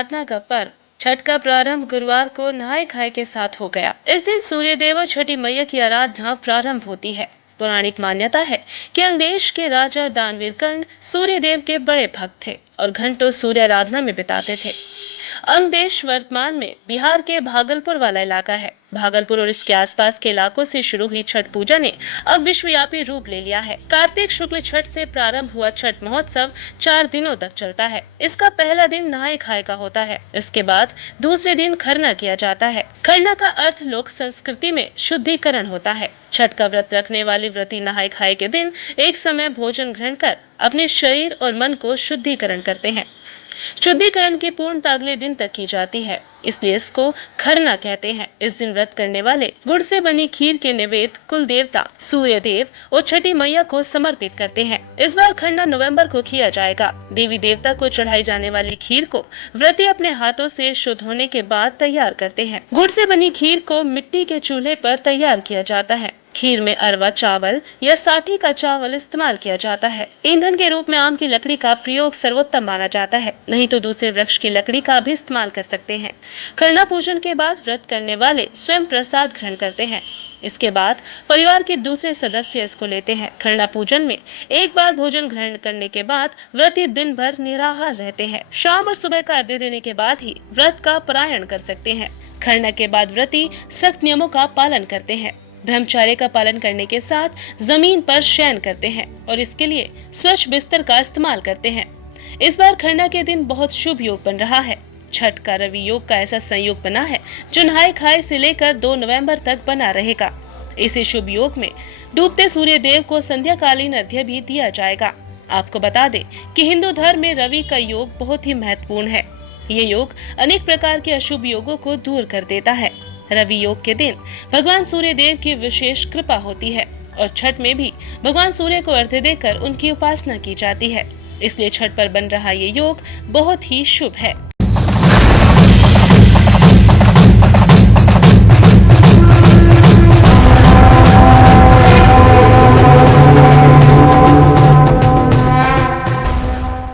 आराधना का पर्व छठ का प्रारंभ गुरुवार को नहाय खाए के साथ हो गया। इस दिन सूर्य देव और छठी मैया की आराधना प्रारंभ होती है। पौराणिक मान्यता है कि अंगदेश के राजा दानवीर कर्ण सूर्य देव के बड़े भक्त थे और घंटों सूर्य आराधना में बिताते थे। अंगदेश वर्तमान में बिहार के भागलपुर वाला इलाका है। भागलपुर और इसके आसपास के इलाकों से शुरू हुई छठ पूजा ने अब विश्वव्यापी रूप ले लिया है। कार्तिक शुक्ल छठ से प्रारंभ हुआ छठ महोत्सव 4 दिनों तक चलता है। इसका पहला दिन नहाय खाए का होता है। इसके बाद दूसरे दिन खरना किया जाता है। खरना का अर्थ लोक संस्कृति में शुद्धिकरण होता है। छठ का व्रत रखने वाले व्रती नहाय खाए के दिन एक समय भोजन ग्रहण कर अपने शरीर और मन को शुद्धिकरण करते हैं। शुद्धिकरण की पूर्णता अगले दिन तक की जाती है, इसलिए इसको खरना कहते हैं। इस दिन व्रत करने वाले गुड़ से बनी खीर के नैवेद्य कुल देवता सूर्य देव और छठी मैया को समर्पित करते हैं। इस बार खरना नवंबर को किया जाएगा। देवी देवता को चढ़ाई जाने वाली खीर को व्रती अपने हाथों से शुद्ध होने के बाद तैयार करते हैं। गुड़ से बनी खीर को मिट्टी के चूल्हे पर तैयार किया जाता है। खीर में अरवा चावल या साठी का चावल इस्तेमाल किया जाता है। ईंधन के रूप में आम की लकड़ी का प्रयोग सर्वोत्तम माना जाता है, नहीं तो दूसरे वृक्ष की लकड़ी का भी इस्तेमाल कर सकते हैं। खरना पूजन के बाद व्रत करने वाले स्वयं प्रसाद ग्रहण करते हैं। इसके बाद परिवार के दूसरे सदस्य इसको लेते हैं। खरना पूजन में एक बार भोजन ग्रहण करने के बाद व्रती दिन भर निराहार रहते हैं। शाम और सुबह का अर्घ्य देने के बाद ही व्रत का पारायण कर सकते हैं। खरना के बाद व्रती सख्त नियमों का पालन करते हैं। ब्रह्मचर्य का पालन करने के साथ जमीन पर शयन करते हैं और इसके लिए स्वच्छ बिस्तर का इस्तेमाल करते हैं। इस बार खरना के दिन बहुत शुभ योग बन रहा है। छठ का रवि योग का ऐसा संयोग बना है जो नहाय खाए से लेकर 2 नवंबर तक बना रहेगा। इसी शुभ योग में डूबते सूर्य देव को संध्याकालीन अर्घ्य भी दिया जाएगा। आपको बता दें कि हिंदू धर्म में रवि का योग बहुत ही महत्वपूर्ण है। ये योग अनेक प्रकार के अशुभ योगों को दूर कर देता है। रवि योग के दिन भगवान सूर्य देव की विशेष कृपा होती है और छठ में भी भगवान सूर्य को अर्घ्य देकर उनकी उपासना की जाती है। इसलिए छठ पर बन रहा ये योग बहुत ही शुभ है।